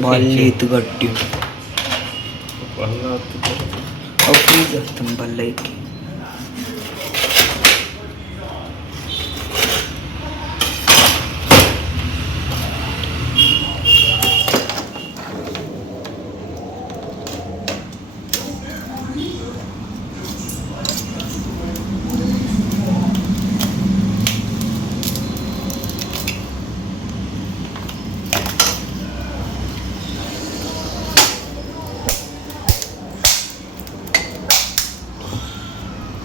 बाल्ली इतु गट्टी बल्ला फ्रीज असतं बल्ला एक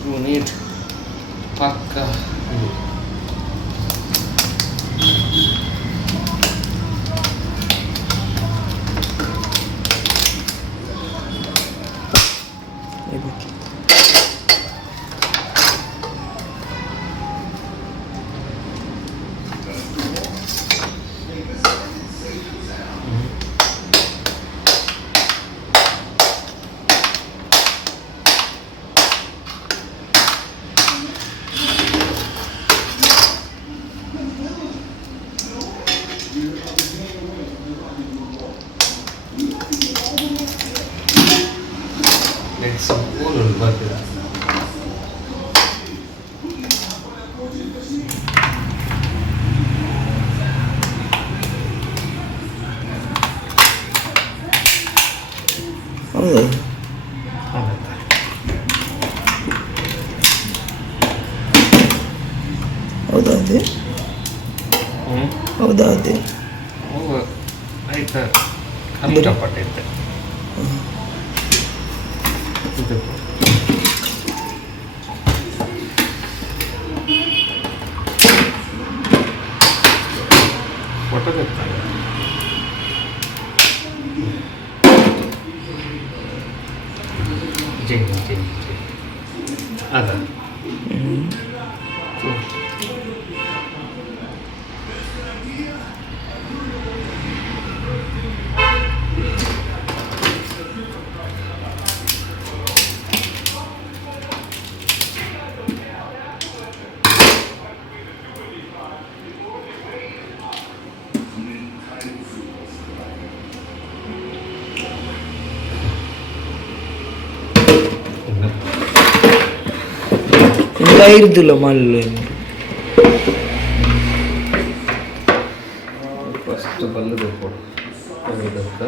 You need pakka. Let's pull it. ಹೌದಾ ಹೌದಾ ಅದೇ ಹೌದಾ ಅದೇ ಆಯ್ತಾ ಕಷ್ಟಪಟ್ಟಿದ್ದೆ ಒಟ್ಟದಿರ್ತಾನೆ ಜಿಂಗ್ ಅದ ఇంకా ఇరుదులో మళ్ళీ ಫಸ್ಟ್ ಬಲ್ಲು ಬೇಕು ಇದಕ್ಕೆ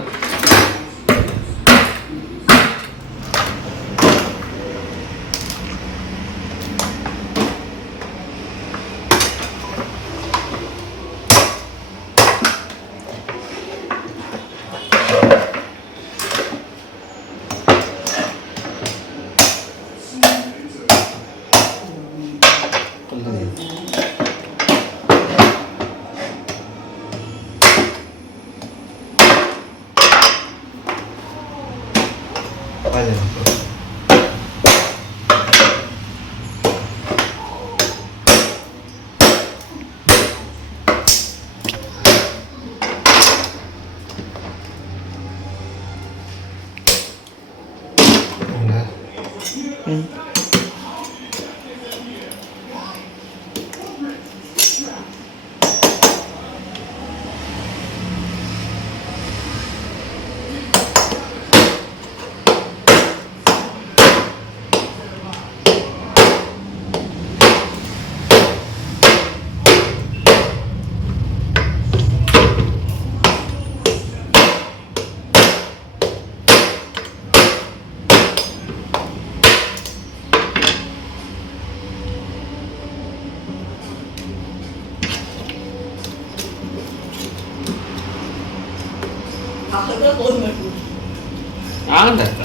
ಆಂದತ್ತ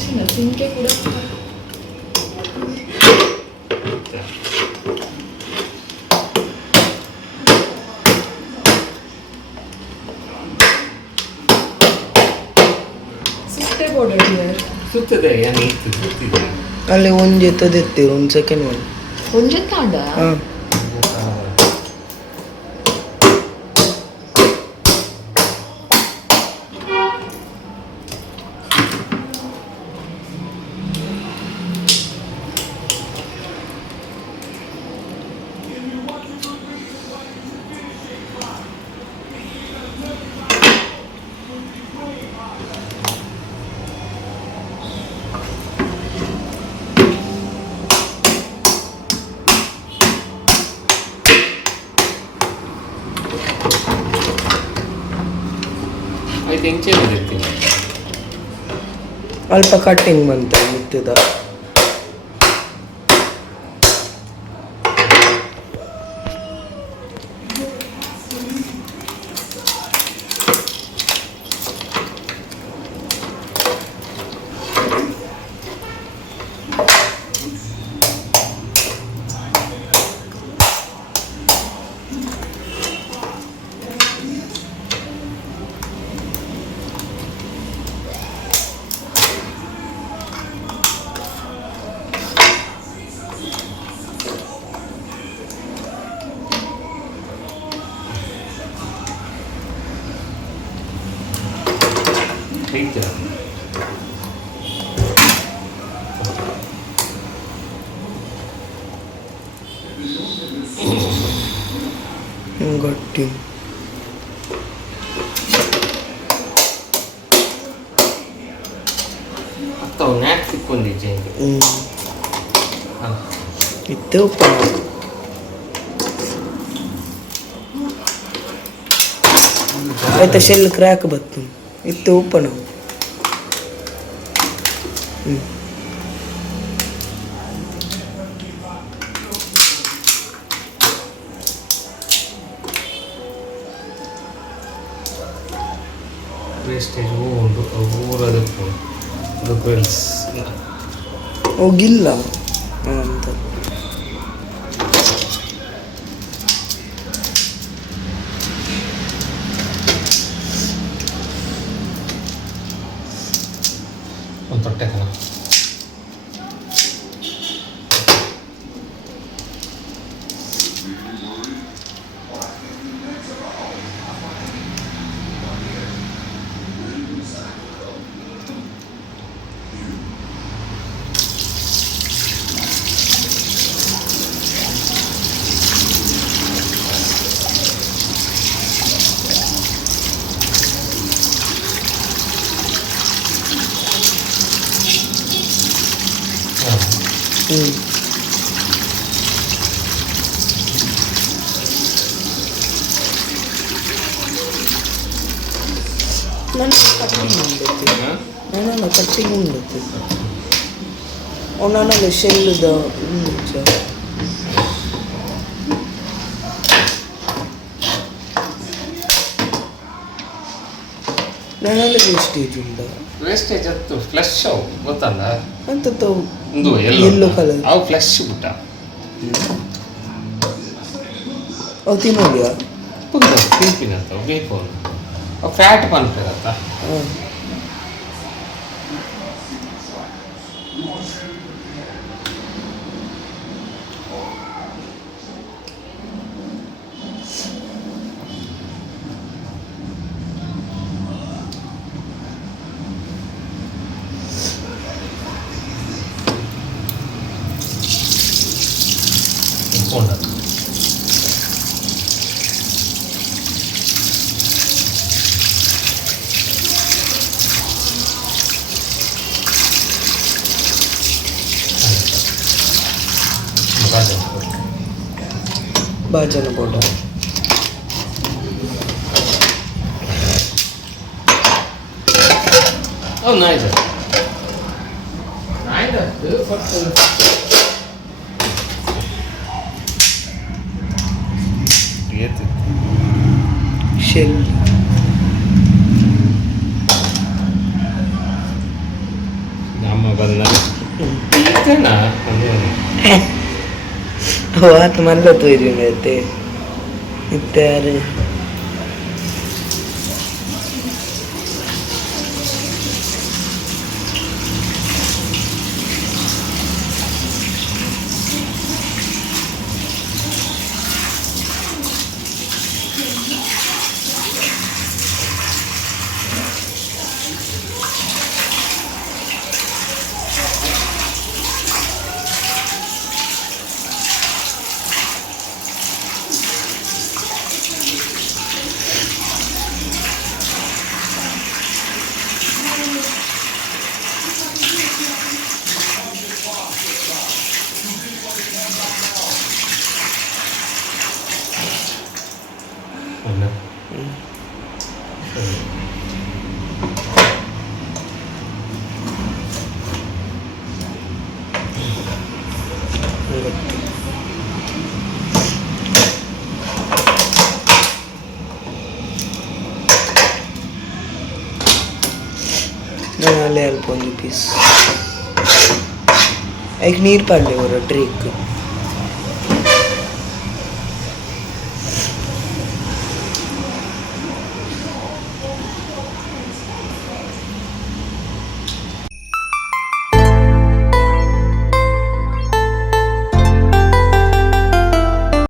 ಚಿನ್ನ ಚಿಂಕೆ ಕೂಡ ಸುತ್ತೆ ಬೋರ್ಡ್ ಸುತ್ತದೆ ಏನು ಇತ್ತು ಸುತ್ತಿದೆ ಅಲ್ಲಿ ಒಂದು ಜೊತೆದಿರ್ತೀವಿ ಒಂದು ಸೆಕೆಂಡ್ ಒಂದು ಒಂಜೆ ತಾಂಡ ಹಾಂ ಎಂಚೇನು ಇರ್ತೀನಿ ಅಲ್ಪ ಕಟ್ಟಿಂಗ್ ಬಂತ ಮಿತ್ತದ ಐತೆ ಗಟ್ಟಿ ಅತ್ತವ ನ್ಯಾಕ್ ಸಿಕ್ಕೊಂಡಿದ್ದೆ ಇತ್ತೆ ಉಪ್ಪ ಆಯ್ತಾ ಶೆಲ್ ಕ್ರ್ಯಾಕ್ ಬತ್ತು ಇತ್ತು ಉಪ್ಪ ನಾವು ವೇಸ್ಟೇಜ್ ಉಂಡು ಊರದಕ್ಕೂ ರಿಕ್ವೆಲ್ಸ್ ಹೋಗಿಲ್ಲ ಅಂತ ಒಂದು ತೊಟ್ಟೆ ಕಣ ನಾನು ಕಟ್ಟಿಂಗ್ ఉండొచ్చు ನಾನು ಕಟ್ಟಿಂಗ್ ఉండొచ్చు ಅವನಾನಲ್ಲಿ ಶೆಲ್ಲುದ ఉండొచ్చు ನಾನಲ್ಲಿ ವೇಸ್ಟೇಜ್ ಉಂಡ ವೇಸ್ಟೇಜ್ ಅತ್ತು ಫ್ಲೆಶ್ ಅವು ಗೊತ್ತಲ್ಲ ಅಂತ ಒಂದು ಎಲ್ಲೋ ಕಲರ್ ಅವು ಫ್ಲೆಶ್ ಬಿಟ್ಟ ಅವು ತಿನ್ನೋದ್ಯಾ ಪುಂದು ಪಿಂಪಿನಂತ ಬೇಕು ಅವು ಫ್ಯಾಟ್ ಪನ್ಪೇರತ್ತ ಹಾಂ ಕೊಂಡ ಭಾಜನ ಪೌಡರ್ Oh, neither. Neither. ಶೆಲ್ ನಮ್ಮ ಬಂದ ಇತ್ತೇನ ಅವತ್ತು ಮಲ್ಲ ತೋರಿದೆ ಇತ್ತಾರೆ ಬತ್ತು ನಾನು ಅಲ್ಲೇ ಅಲ್ಪ ಒಂದು ಪೀಸ್ ಐಕ್ ನೀರು ಪಾಡ್ಲೆ ಬರೋ ಟ್ರೀಕ್